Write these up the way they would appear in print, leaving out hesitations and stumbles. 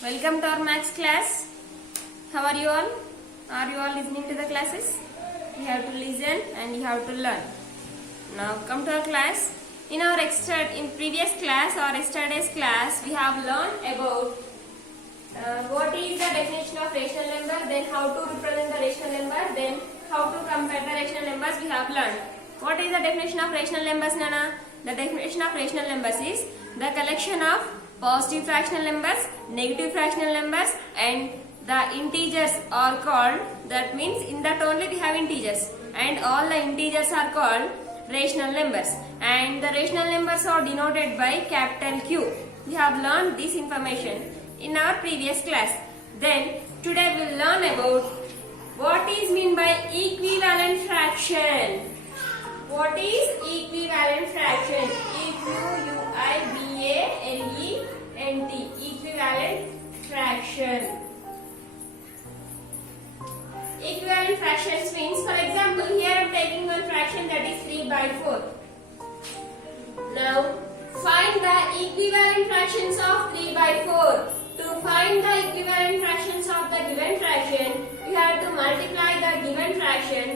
Welcome to our maths class. How are you all? Are you all listening to the classes? You have to listen and you have to learn. Now come to our class. In previous class or yesterday's class, we have learned about what is the definition of rational number, then how to represent the rational number, then how to compare the rational numbers we have learned. What is the definition of rational numbers, Nana? The definition of rational numbers is the collection of positive fractional numbers, negative fractional numbers, and the integers are called, that means in that only we have integers, and all the integers are called rational numbers, and the rational numbers are denoted by capital Q. We have learned this information in our previous class. Then today we will learn about what is meant by equivalent fraction. What is equivalent fraction? Equivalent, equivalent fraction. Equivalent fractions means, for example, here I am taking one fraction, that is 3/4. Now find the equivalent fractions of 3/4. To find the equivalent fractions of the given fraction, you have to multiply the given fraction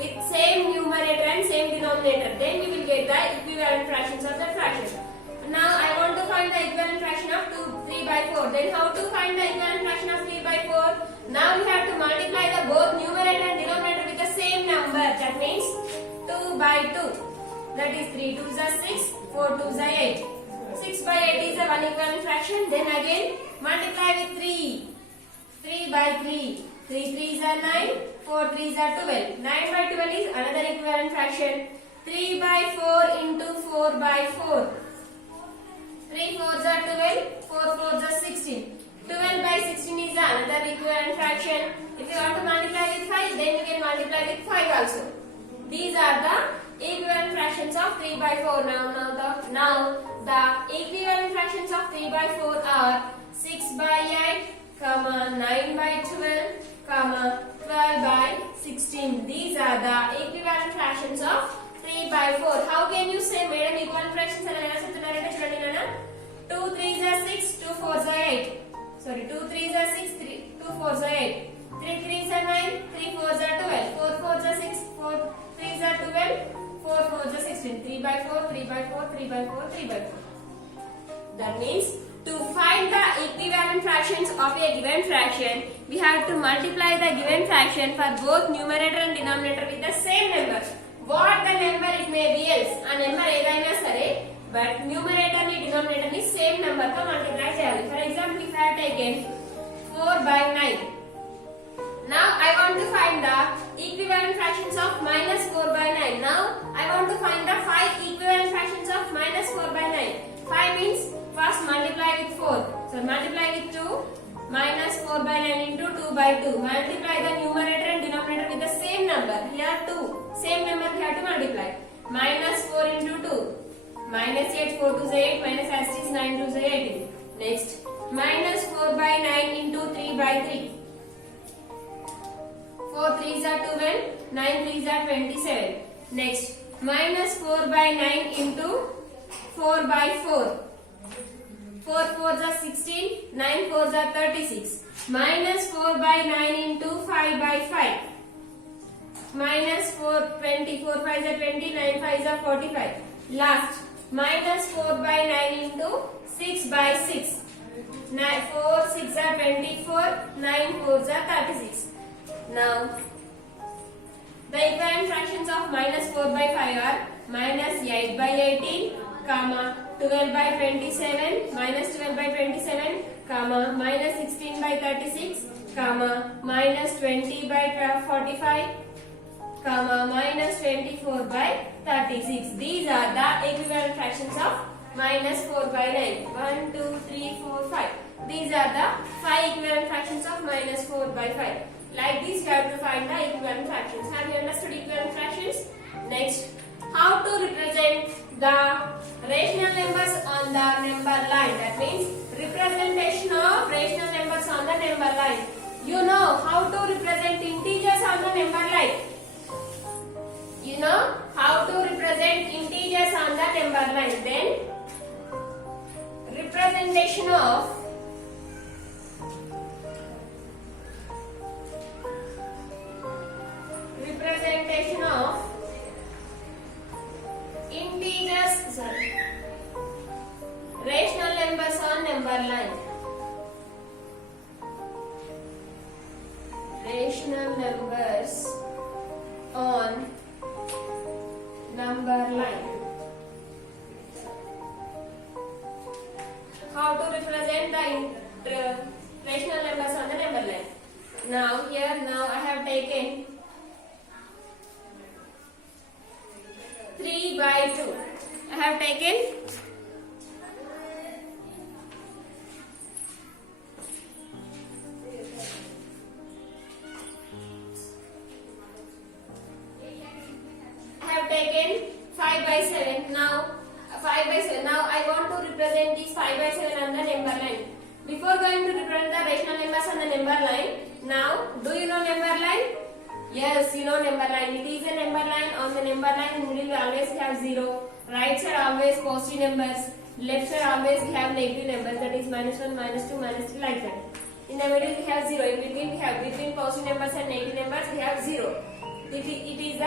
with same numerator and same denominator. Then you will get the equivalent fractions of that fraction. Now I want to find the equivalent fraction of 3/4. Then how to find the equivalent fraction of 3/4? Now we have to multiply the both numerator and denominator with the same number. That means 2/2. That is 3 2s are 6, 4 2s are 8. 6/8 is the one equivalent fraction. Then again multiply with 3. 3/3. 3 3s are 9, 4 3s are 12. 9/12 is another equivalent fraction. 3/4 into 4/4. 3 4s are 12, 4 4s are 16. 12/16 is another equivalent fraction. If you want to multiply with 5, then you can multiply with 5 also. These are the equivalent fractions of 3/4. Now the equivalent fractions of 3/4 are 6/8, 9/12, 12/16. These are the equivalent fractions of 3/4. How can you say madam equivalent fractions అని ఎలా చెప్తున్నారంటే చూడండి నాన్న. 2 3s are 6, 2 4s are 8. Sorry, 2 3s are 6, 2 4s are 8. 3 3s are 9, 3 4s are 12. 4 4s are 6, 4 3s are 12. 4 4s are 16. 3/4, 3/4, 3/4, 3/4. That means to find the equivalent fractions of a given fraction, we have to multiply the given fraction for both numerator and denominator with the same number. What the number it may be else. A number ఏదైనా సరే, but numerator ni denominator ni same number తో multiply చేయాలి. For example, if I have taken 4/9. Now I want to find the equivalent fractions of -4/9. Now I want to find the 5 equivalent fractions of -4/9. 5 means first multiply with 4. So multiply with 2. -4/9 into 2/2. Multiply the numerator and denominator with the same number. Here 2. Same number we have to multiply. -4 into 2. -8, 4 2s are 8. -6, 9 2s are 18. Next, -4/9 into 3/3. 4 3s are 12. 9 3s are 27. Next, -4/9 into 4/4. 4 4s are 16. 9 4s are 36. -4/9 into 5/5. -4 20. 4 5s are 20. 9 5s are 45. Last, -4/9 into 6/6. 4 6 are 24. 9 4s are 36. Now the equivalent fractions of -4/5 are -8/18, 12/27, -12/27, -16/36, -20/45, -24/36. These are the equivalent fractions of -4/9. 1 2 3 4 5. These are the 5 equivalent fractions of -4/5. Like this you have to find the equivalent fractions. Have you understood equivalent fractions? Next, how to represent the rational numbers on the number line. That means representation of rational numbers on the number line. You know how to represent integers on the number line. You know how to represent integers on the number line. Then representation of line. Rational numbers on number line. How to represent the rational numbers on the number line? Now I have taken 3 by 2. I have taken taken 5 by 7. Now 5 by 7. Now I want to represent this 5 by 7 on the number line. Before going to represent the rational numbers on the number line, now do you know number line? Yes, you know number line. It is a number line. On the number line, in middle we always have 0. Right side always positive numbers. Left side always we have negative numbers. That is -1, -2, -3 like that. In the middle we have 0. In between we have positive numbers and negative numbers we have 0. It is a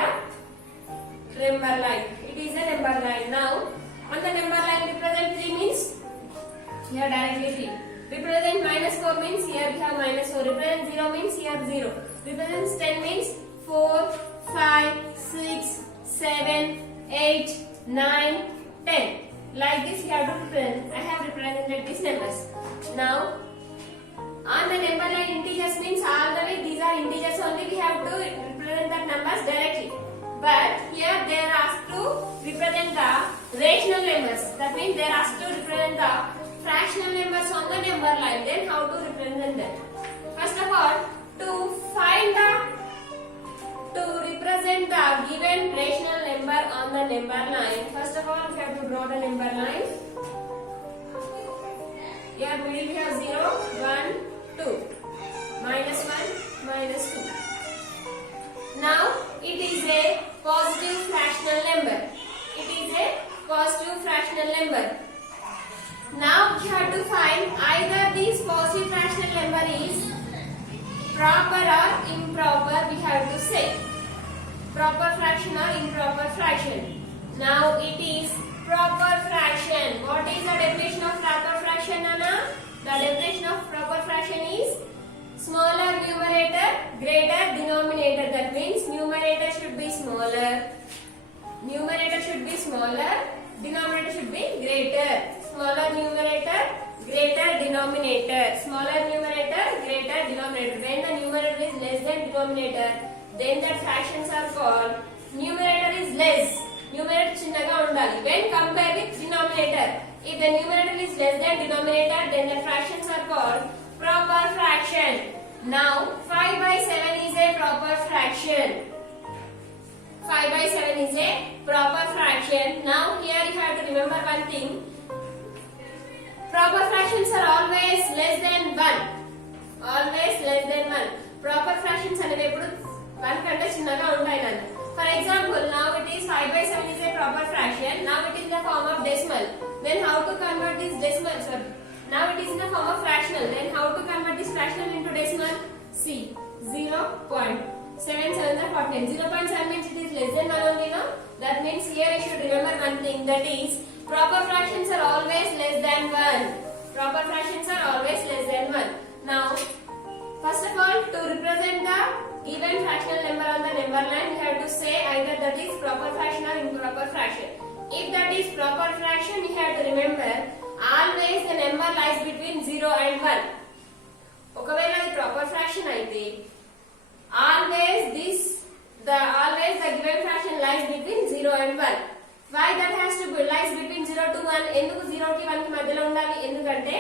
number line. It is a number line. Now on the number line represent 3 means here directly 3. Represent -4 means here we have -4. Represent 0 means here 0. Represent 10 means 4, 5, 6, 7, 8, 9, 10. Like this you have to represent. I have represented these numbers. Now on the number line integers means all the way these are integers only. We have to represent the numbers directly. But here they are asked to represent the rational numbers. That means they are asked to represent the fractional numbers on the number line. Then how to represent them? First of all, to represent the given rational number on the number line, first of all we have to draw the number line. Here middle we have 0, 1, 2. -1, -2. Now it is a positive fractional number. It is a positive fractional number. Now we have to find either this positive fractional number is proper or improper. We have to say proper fraction or improper fraction. Now it is proper fraction. What is the definition of proper fraction, Anna? The definition of proper fraction is smaller numerator, greater denominator. That means numerator should be smaller. Numerator should be smaller. Denominator should be greater. Smaller numerator, greater denominator. Smaller numerator, greater denominator. When the numerator is less than denominator, then the fractions are called numerator is less. Numerator chinnaga undali. When compared with denominator, if the numerator is less than denominator, then the fractions are called proper fraction. Now 5 by 7 is a proper fraction. 5 by 7 is a proper fraction. Now here you have to remember one thing. Proper fractions are always less than 1. Always less than 1. Proper fractions అనేవి ఎప్పుడు 1 కంటే చిన్నగా ఉంటాయి నాన్న. For example, now it is 5 by 7 is a proper fraction. Now it is in the form of decimal. Then how to convert this decimal? Sorry. Now it is in the form of fractional. Then how to convert this fractional into decimal? See, 0.7749. 0.7 means it is less than 1 only, no? That means here you should remember one thing, that is proper fractions are always less than 1. Proper fractions are always less than 1. Now, first of all, to represent the given fractional number on the number line, we have to say either that is proper fraction or improper fraction. If that is proper fraction, you have to remember always the number lies between 0 and 1. ఒకవేళ అది proper fraction అయితే always the given fraction lies between 0 and 1. Why that has to be lies between 0 to 1? ఎందుకు 0 కి 1 కి మధ్యలో ఉండాలి? ఎందుకంటే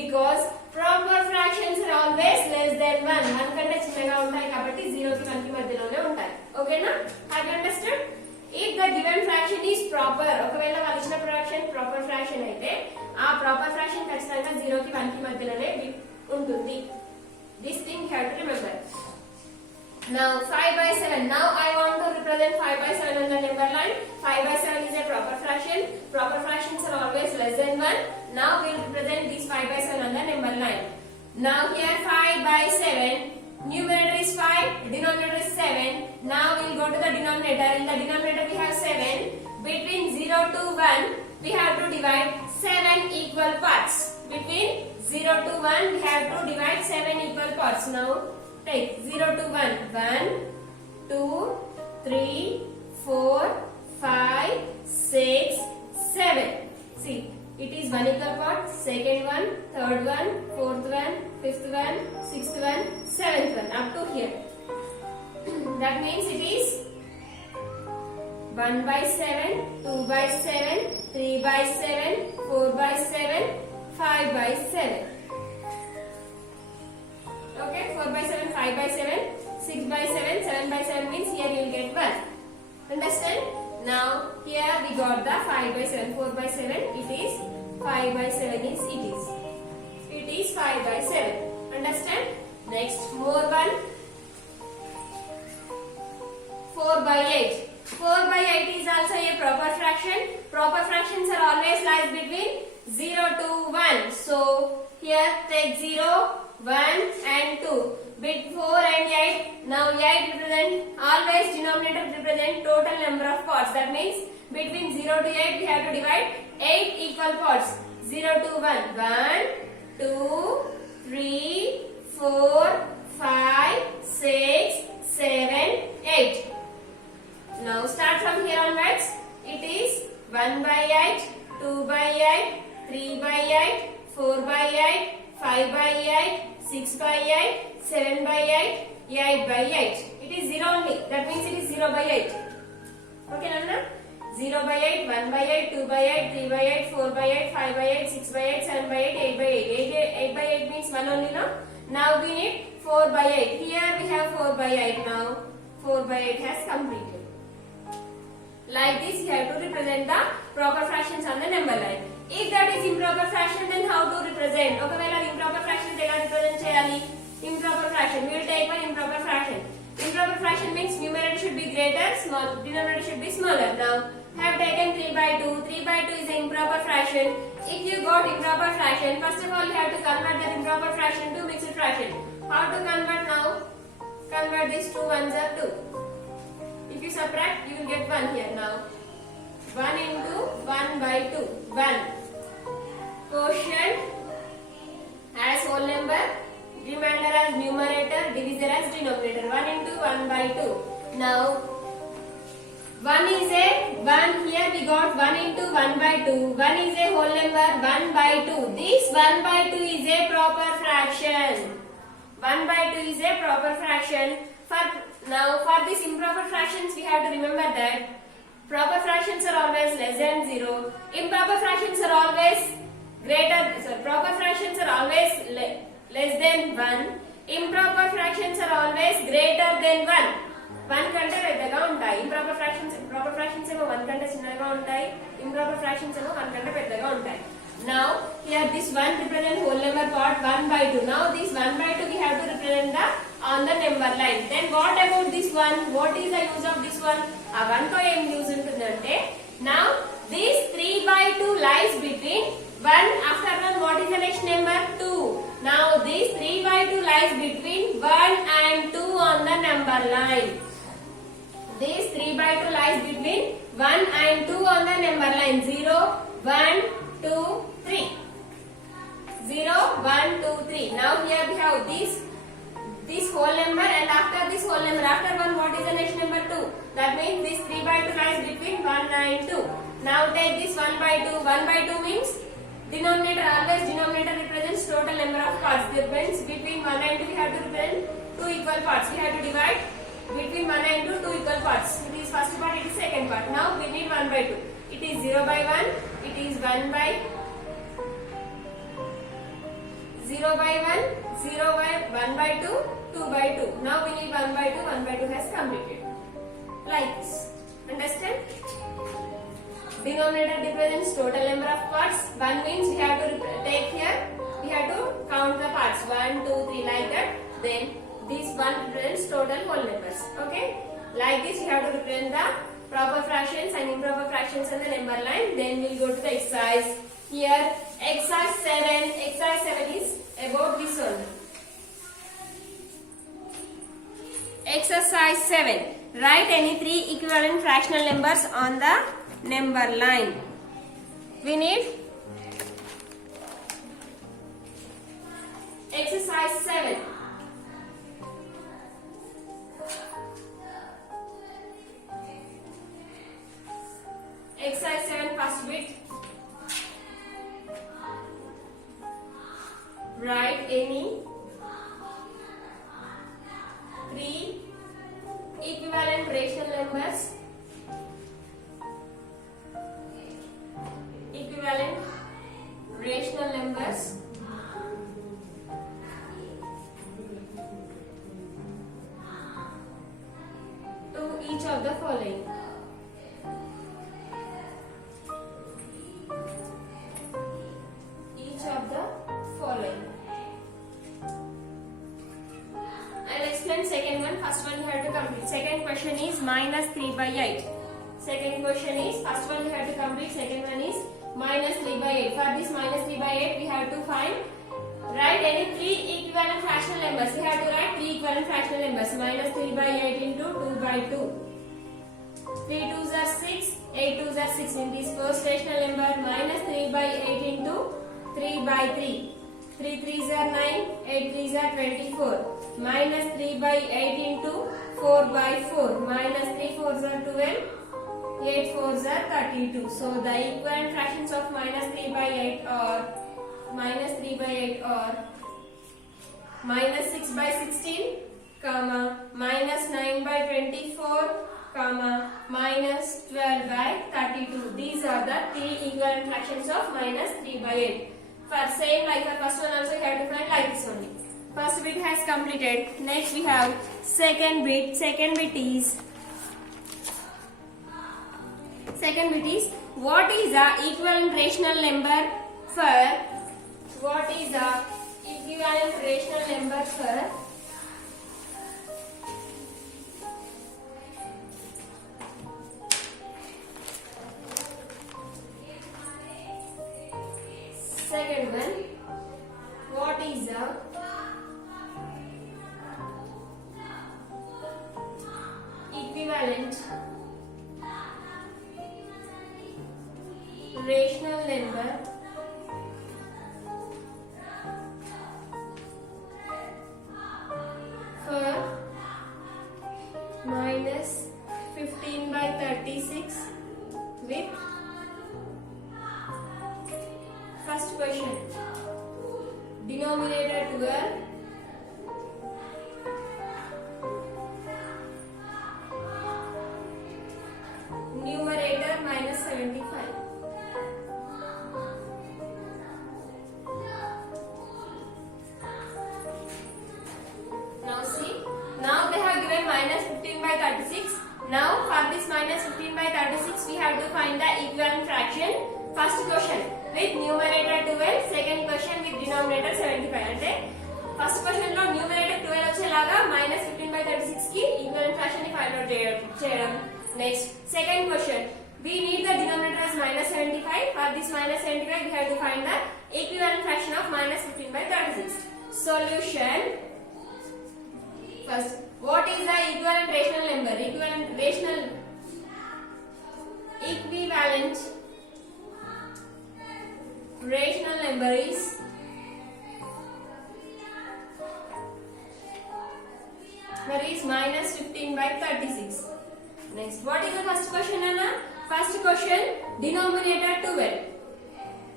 because proper fractions are always less than 1. 1 కంటే చిన్నగా ఉంటాయి కాబట్టి 0 కి 1 కి మధ్యలోనే ఉంటాయి. ఓకేనా? Have you understood? If the given fraction is proper, ఒకవేళ వాళ్ళు ఇచ్చిన fraction proper fraction అయితే ఆ proper fraction ఖచ్చితంగా 0 కి 1 కి మధ్యలోనే ఉంటుంది. This thing you have to remember. Now 5 by 7. Now I want to represent 5 by 7 on the number line. 5 by 7 is a proper fraction. Proper fractions are always less than 1. Now we will represent this 5 by 7 on the number line. Now here 5 by 7. Numerator is 5. Denominator is 7. Now we will go to the denominator. In the denominator we have 7. Between 0 to 1 we have to divide 7 equal parts. Between 1 we have to divide 7 equal parts. Now take 0 to 1. 1, 2, 3, 4, 5, 6, 7. See, it is 1 equal part, second one, third one, fourth one, fifth one, sixth one, seventh one, up to here. That means it is 1 by 7, 2 by 7, 3 by 7, 4 by 7, 5 by 7. Okay, 4 by 7, 5 by 7, 6 by 7, 7 by 7 means here you will get 1. Understand? Now here we got the 5 by 7, 4 by 7, it is 5 by 7 is it is. It is 5 by 7. Understand? Next, more one. 4 by 8. 4 by 8 is also a proper fraction. Proper fractions are always lies between 0 to 1. So here take 0, 1 and 2. Bit 4 and 8. Now 8 represent, always denominator represent total number of parts. That means between 0 to 8 we have to divide 8 equal parts. 0 to 1. 1, 2, 3, 4, 5, 6, 7, 8. Now start from here onwards. It is 1 by 8, 2 by 8, 3 by 8, 4 by 8, 5 by 8, 6 by 8, 7 by 8, 8 by 8. It is 0 only. That means it is 0 by 8. Okay, Nana? 0 by 8, 1 by 8, 2 by 8, 3 by 8, 4 by 8, 5 by 8, 6 by 8, 7 by 8, 8 by 8. 8 by 8 means 1 only, no? Now we need 4 by 8. Here we have 4 by 8 now. 4 by 8 has completed. Like this, you have to represent the proper fractions on the number line. If that is improper fraction, then how to represent? Okavela improper fraction ela represent cheyali? Improper fraction. We will take one improper fraction. Improper fraction means numerator should be greater, small, denominator should be smaller. Now, have taken 3 by 2. 3 by 2 is an improper fraction. If you got improper fraction, first of all you have to convert that improper fraction to mixed fraction. How to convert now? Convert these two ones are 2. If you subtract, you will get 1 here now. 1 into 1 by 2. 1. Quotient as whole number, remainder as numerator, divisor as denominator. 1 into 1 by 2. Now, 1 is a 1. Here we got 1 into 1 by 2. 1 is a whole number, 1 by 2. This 1 by 2 is a proper fraction. 1 by 2 is a proper fraction. Now for these improper fractions we have to remember that proper fractions are always less than 0. Improper fractions are always proper fractions are always less than 1. Improper fractions are always greater than 1. 1 కంటే పెద్దగా ఉంటాయి. proper fractions ఏమో 1 కంటే చిన్నగా ఉంటాయి. improper fractions ఏమో 1 కంటే పెద్దగా ఉంటాయి. Now here this 1 represent whole number part 1 by 2. Now this 1 by 2 we have to represent the on the number line. Then what about this one? What is the use of this one? ఆ 1 తో ఏం use ఉంటుందంటే, now this 3 by 2 lies between 1 after 1. What is the next number? 2. Now this 3 by 2 lies between 1 and 2 on the number line. This 3 by 2 lies between 1 and 2 on the number line. 0, 1, 2, 3. 0, 1, 2, 3. Now here we have this whole number, and after this whole number, after 1, what is the next number? 2. That means this 3 by 2 lies between 1 and 2. Now take this 1 by 2. 1 by 2 means denominator, always denominator represents total number of parts. That means between 1 and 2 we have to represent 2 equal parts. We have to divide between 1 and 2 equal parts. It is first part, it is second part. Now we need 1 by 2. It is 0 by 1. It is 1 by 0 by 1, 0 by 1 by 2, 2 by 2. Now we need 1 by 2, 1 by 2 has completed. Like this. Understand? Denominator represents total number of parts. 1 means we have to take here, we have to count the parts. 1, 2, 3 like that. Then this 1 represents total whole numbers. Okay? Like this you have to represent the proper fractions and improper fractions on the number line. Then we will go to the exercise. Here exercise 7. Exercise 7 is about this one. Exercise 7. Write any 3 equivalent fractional numbers on the number line. We need Exercise 7. Exercise 7 first bit. Write any 3 equivalent rational numbers. Equivalent rational numbers to each of the following. Each of the following. I'll explain second one. First one you have to complete. Second question is minus 3 by 8. Second question is, first one you have to complete. Second one is minus 3 by 8. For this minus 3 by 8 we have to find, write any 3 equivalent fractional numbers. We have to write 3 equivalent fractional numbers. Minus 3 by 8 into 2 by 2. 3 2s are 6, 8 2s are 6. In this first rational number, minus 3 by 8 into 3 by 3. 3 3s are 9, 8 3s are 24. Minus 3 by 8 into 4 by 4. Minus 3 4s are 12. 8 4s are 32. So the equivalent fractions of minus 3 by 8 are minus 3 by 8 are minus 6 by 16, comma, minus 9 by 24, comma, minus 12 by 32. These are the 3 equivalent fractions of minus 3 by 8. For same like for first one also you have to find like this only. First bit has completed. Next we have second bit. Second bit is what is the equivalent rational number for, what is the equivalent rational number for second one, what is the equivalent rational number for minus 15 by 36 with first question denominator 12, numerator minus 75. Now see, now they have given minus 15 by 36. Now for this minus 15 by 36 we have to find the equivalent fraction. First question with numerator 12, second question with denominator 75. అంటే first question లో numerator 12 వచ్చేలాగా minus 15 by 36 కి equivalent fraction ని find out చేయడం. Next second question, we need the denominator as minus 75. For this minus 75 we have to find the equivalent fraction of minus 15 by 36. Solution. First, what is the equivalent rational number? Equivalent rational number is minus 15 by 36. Next, what is the first question, Anna? First question, denominator 12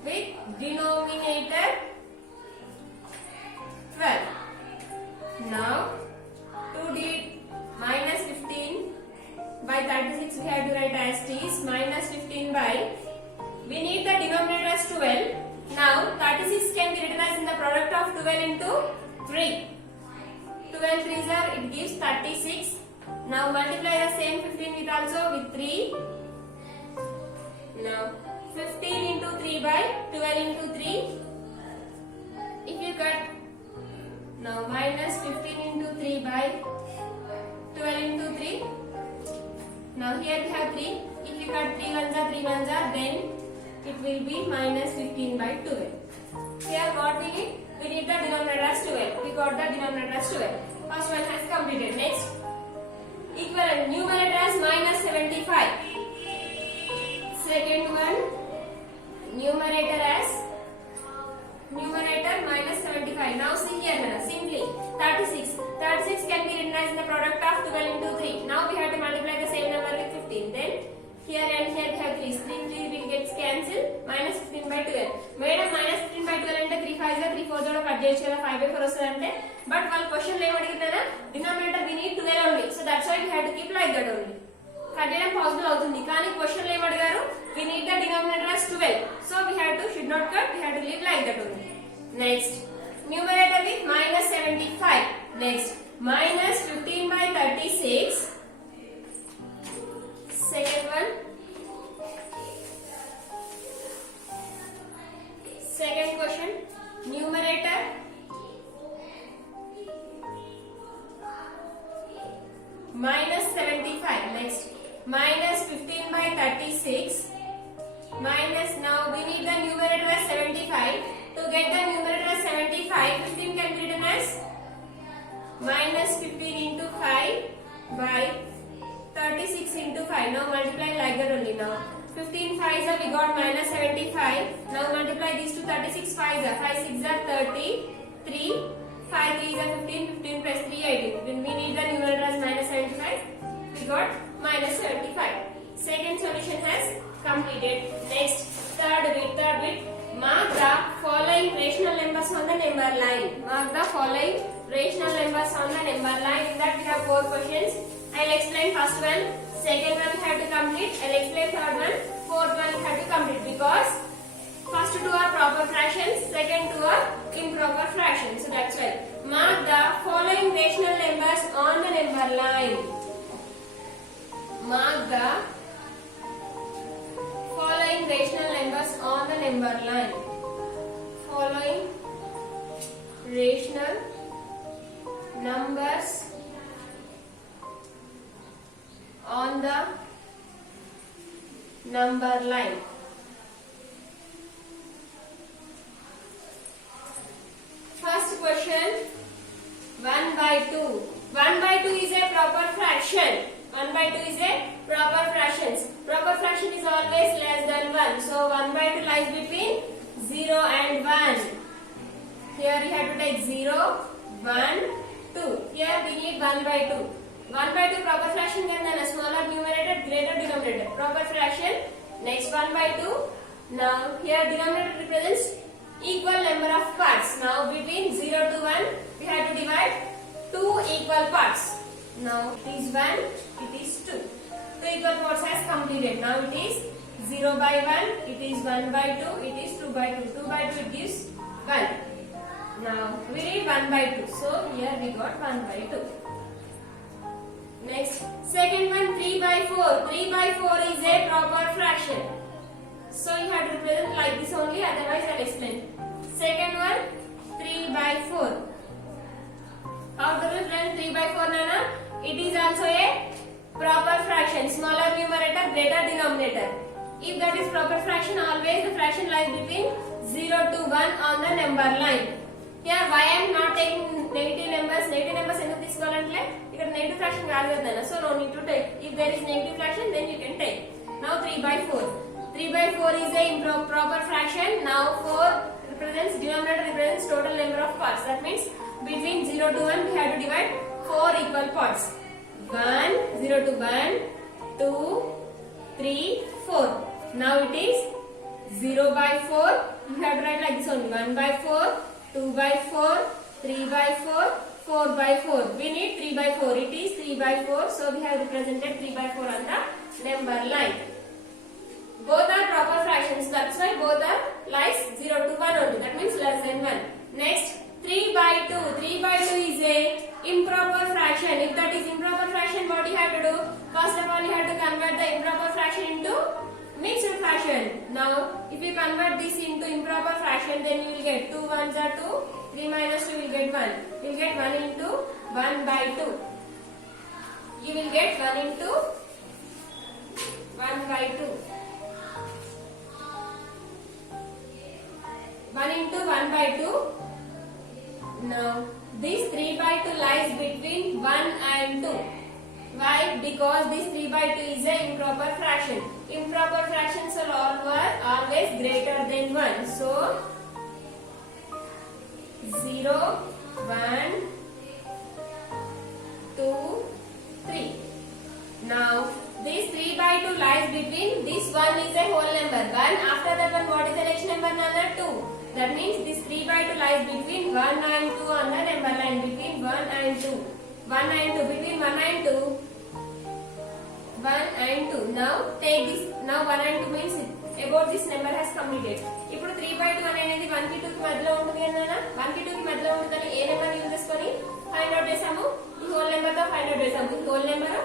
with denominator 12. Now to the minus 15 by 36 we have to write as it is minus 15 by, we need the denominator as 12. Now 36 can be written as in the product of 12 into 3. 12 3s are, it gives 36. Now multiply the same 15 with also with 3. Now 15 into 3 by 12 into 3. If you cut, now minus 15 into 3 by 12 into 3. Now here we have 3. If you cut 3 ones are 3 ones are, then it will be minus 15 by 12. Here what we need? We need the denominator as 12. We got the denominator as 12. First one has completed. Next, equivalent numerator as minus 75. Second one, numerator minus 75. 75. Now see here, Nana, simply 36. 36 can be written as the product of 12 into 3. Now we have to multiply the same number with 15. Then here and here we have 3. 3 will get cancelled. Minus 15 by 12. Madam, minus 15 by 12 అంటే 3 5 3 4 కూడా cut చేయొచ్చు కదా 5 by 4 వస్తుందంటే but వాళ్ళ question లో ఏమడిగిందా denominator we need 12 only. So that's why we have to keep like that only. Cut చేయడం possible అవుతుంది కానీ క్వశ్చన్ లో ఏమడిగారు we need the denominator as 12. So we have to should not cut, we have to leave like that only. Next, numerator with minus 75. Next, minus 15 by 36. Second one. Second question, numerator minus 75. Next, minus 15 by 36. Minus, now we need the numerator as 75. To get the numerator as 75, 15 can be written as minus 15 into 5 by 36 into 5. Now multiply like that only. Now 15 5s are we got minus 75. Now multiply these two. 36 5s are 5 6s are 33. 5 3s are 15. 15 plus 3 18. When we need the numerator as minus 75, we got minus 75. Second solution has completed. Next, third bit. Mark the following rational numbers on the number line. Mark the following rational numbers on the number line. In that we have 4 questions. I'll explain first one. Second one we have to complete. I'll explain third one. Fourth one we have to complete because first two are proper fractions. Second two are improper fractions. So that's why. Mark the following rational numbers on the number line. Mark the following rational numbers on the number line. Following rational numbers on the number line. First question, 1 by 2. 1 by 2 is a proper fraction. 1 by 2 is a proper fractions. Proper fraction is always less than 1. So 1 by 2 lies between 0 and 1. Here we have to take 0, 1, 2. Here we need 1 by 2. 1 by 2 proper fraction can then a smaller numerator, greater denominator. Proper fraction. Next 1 by 2. Now here denominator represents equal number of parts. Now between 0 to 1 we have to divide 2 equal parts. Now it is 1, it is 2. 2 equal parts has completed. Now it is 0 by 1, it is 1 by 2, it is 2 by 2. 2 by 2 it gives 1. Now we need 1 by 2. So here we got 1 by 2. Next, second one 3 by 4. 3 by 4 is a proper fraction. So you have to represent like this only, otherwise I'll explain. Second one 3 by 4. How do we represent 3 by 4, Nana? It is also a proper fraction. Smaller numerator, greater denominator. If that is proper fraction, always the fraction lies between 0 to 1 on the number line. Here why I am not taking negative numbers? Negative numbers ఎందుకు తీసుకోవాలంటే ఇక్కడ negative fraction కాదు కదా, so no need to take. If there is negative fraction, then you can take. Now 3 by 4. 3 by 4 is a proper fraction. Now 4 represents denominator represents total number of parts. That means between 0 to 1 we have to divide 4 equal parts. 1, 0 to 1, 2, 3, 4. Now it is 0 by 4. You have to write like this only. 1 by 4, 2 by 4, 3 by 4, 4 by 4. We need 3 by 4. It is 3 by 4. So we have represented 3 by 4 on the number line. Both are proper fractions. That's why both are lies 0 to 1 only. That means less than 1. Next, 3 by 2. 3 by 2 is a improper fraction. If that is improper fraction, what you have to do? First of all, you have to convert the improper fraction into mixed fraction. Now, if you convert this into improper fraction, then you will get 2 1s are 2, 3 minus 2 will get 1. You will get 1 into 1 by 2. You will get 1 into 1 by 2. 1 into 1 by 2. Now, this 3 by 2 lies between 1 and 2. Why? Because this 3 by 2 is a improper fraction. Improper fractions are always greater than 1. So, 0, 1, 2, 3. Now this 3 by 2 lies between this one is a whole number 1. After that one, what is the next number? Another 2. That means this 3 by 2 lies between 1 and 2 on the number line, between 1 and 2. 1 and 2, between 1 and 2. 1 and 2. Now take this. Now 1 and 2 means about this number has completed. ఇప్పుడు 3 by 2 అనేది 1 కి 2 కి మధ్యలో ఉంటుంది అన్నానా. 1 కి 2 కి మధ్యలో ఉంటుందని ఏ నెంబర్ యూజ్ చేసుకొని ఫైండ్ అవుట్ చేసాము? ఈ హోల్ నెంబర్ తో ఫైండ్ అవుట్ చేసాము. ఈ హోల్ నెంబర్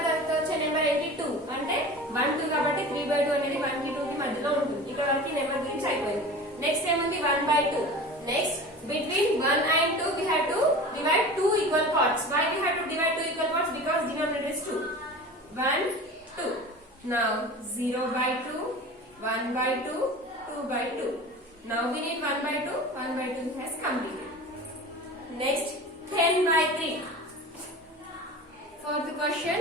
తర్వాత వచ్చే నెంబర్ ఏంటి? 2. అంటే 1 2 కాబట్టి 3 by 2 అనేది 1 కి 2 కి మధ్యలో ఉంటుంది. ఇక్కడ వరకు నెంబర్ గురించి అయిపోయింది. నెక్స్ట్ ఏముంది? 1 by 2. Next between 1 and 2 we have to divide 2 equal parts. Why we have to divide 2 equal parts? Because denominator is 2. 1 2. Now 0 by 2, 1 by 2, 2 by 2. Now we need 1 by 2. 1 by 2 has completed. Next 10 by 3. For the question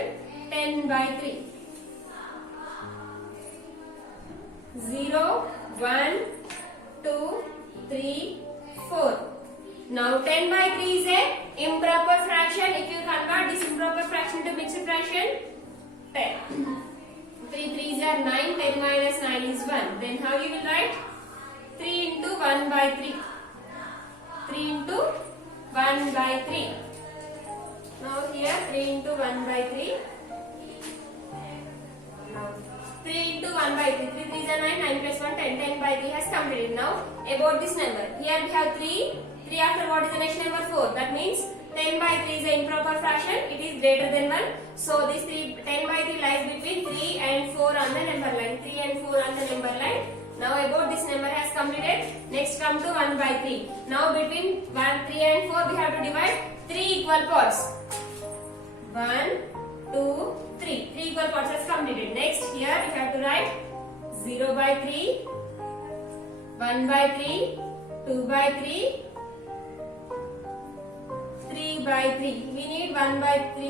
10 by 3. 0, 1, 2, 3, 4. Now 10 by 3 is a improper fraction. If you convert this improper fraction to mixed fraction, 10. 3 3s are 9. 10 minus 9 is 1. Then how you will write? 3 into 1 by 3. 3 into 1 by 3. Now here 3 into 1 by 3. Now 3 into 1 by 3. 3 3s are 9. 9 plus 1 10. 10 by 3 has completed. Now about this number. Here we have 3. 3 after what is the next number? 4. That means 10 by 3 is an improper fraction. It is greater than 1. So this 10 by 3 lies between 3 and 4 on the number line. 3 and 4 on the number line. Now about this number has completed. Next come to 1 by 3. Now between 1, 3 and 4 we have to divide 3 equal parts. 1, 2, 3. 3 equal parts has completed. Next here we have to write 0 by 3, 1 by 3, 2 by 3, 3 by 3. We need 1 by 3.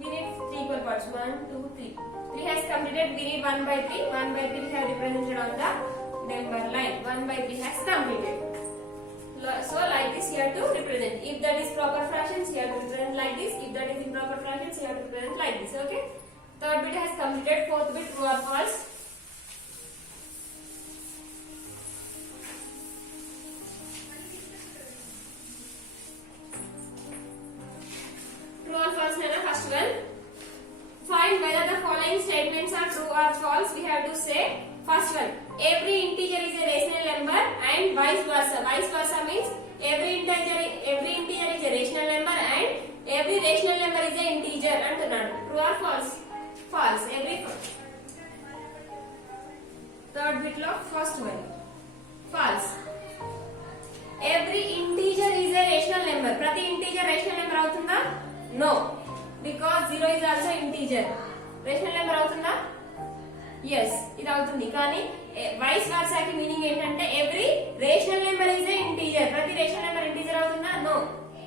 We need 3 equal parts. 1, 2, 3. 3 has completed. We need 1 by 3. 1 by 3 we have represented on the number line. 1 by 3 has completed. So like this you have to represent. If that is proper fractions, you have to represent like this. If that is improper fractions, you have to represent like this. Okay. Third bit has completed. Fourth bit, true or false. True or false nana? First one. Find whether the following statements are true or false. We have to say first one. Every integer is a rational number and vice versa. Vice versa means every integer is a rational number and every rational number is a integer. Antunnadu. True or false? False. Third bit lo first one. False. Every integer is a rational number. Prati integer rational number avutunda? No. Because 0 is also integer. Rational number avutunda? Yes. ఇది అవుతుంది. కానీ vice versa కి meaning ఏంటంటే every rational number is a integer. ప్రతి rational number integer అవుతుందా? No.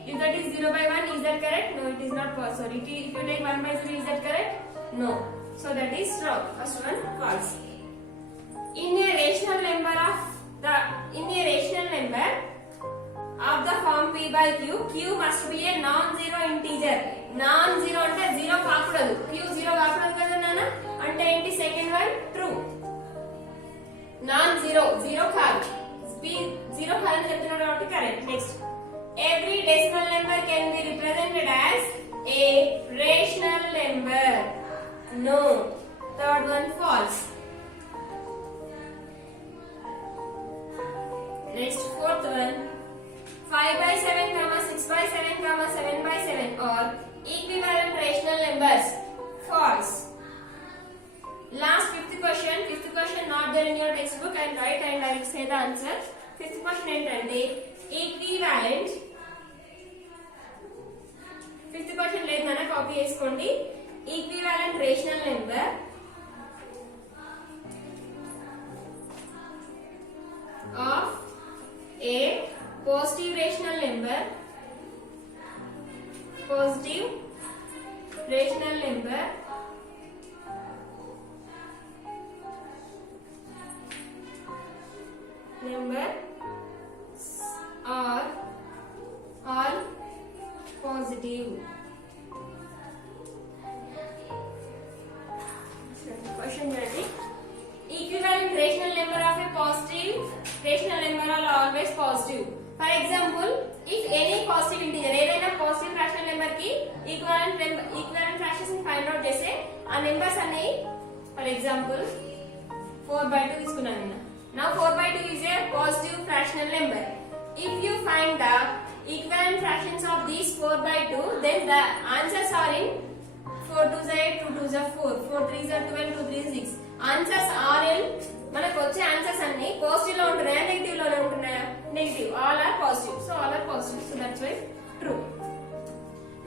If that is 0 by 1, is that correct? No, it is not possible. If you take 1 by 0, is that correct? No. So that is wrong. First one false. In a rational number of the form p by q, q must be a non-zero integer. Non-zero అంటే 0 కాకూడదు. q 0 కాకూడదు కదా నాన్న. అంటే ఏంటి? Second one true. Non-zero 0 కాదు. p 0 కాదని చెప్తున్నాడు కాబట్టి correct. Next every decimal number can be represented as a rational number. No. Third one false. Next fourth one. 5 by 7, 6 by 7, 7 by 7 are equivalent rational numbers. False. Last fifth question not there in your textbook. I'll write and I'll say the answer. Fifth question ఏంటంటే equivalent. Fifth question లేదు నాన్న, copy చేసుకోండి. Equivalent rational number of a positive rational number rational number are always positive. For example, if any positive integer ఏదైనా positive rational number కి equivalent fractions ని find out చేస్తే ఆ numbers అన్ని for example 4/2 తీసుకున్నాను నేను. Now 4/2 is a positive frational number. If you find the equivalent fractions of these 4/2, then the answers are in 4 2s are 8, 2 2s are 4, 4 3s are 12, 2 3s 6. Answers are in మనకు వచ్చే answers అన్ని positive లో ఉంటున్నాయా negative లోనే ఉంటున్నాయా negative all are positive so all are positive so that's why true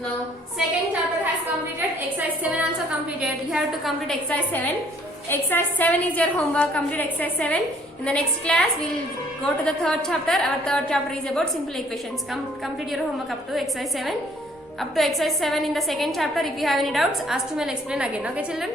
now second chapter has completed exercise 7 also completed you have to complete exercise 7 is your homework complete exercise 7 in the next class we will go to the third chapter our third chapter is about simple equations complete your homework up to exercise 7 in the second chapter if you have any doubts ask me, I'll explain again okay children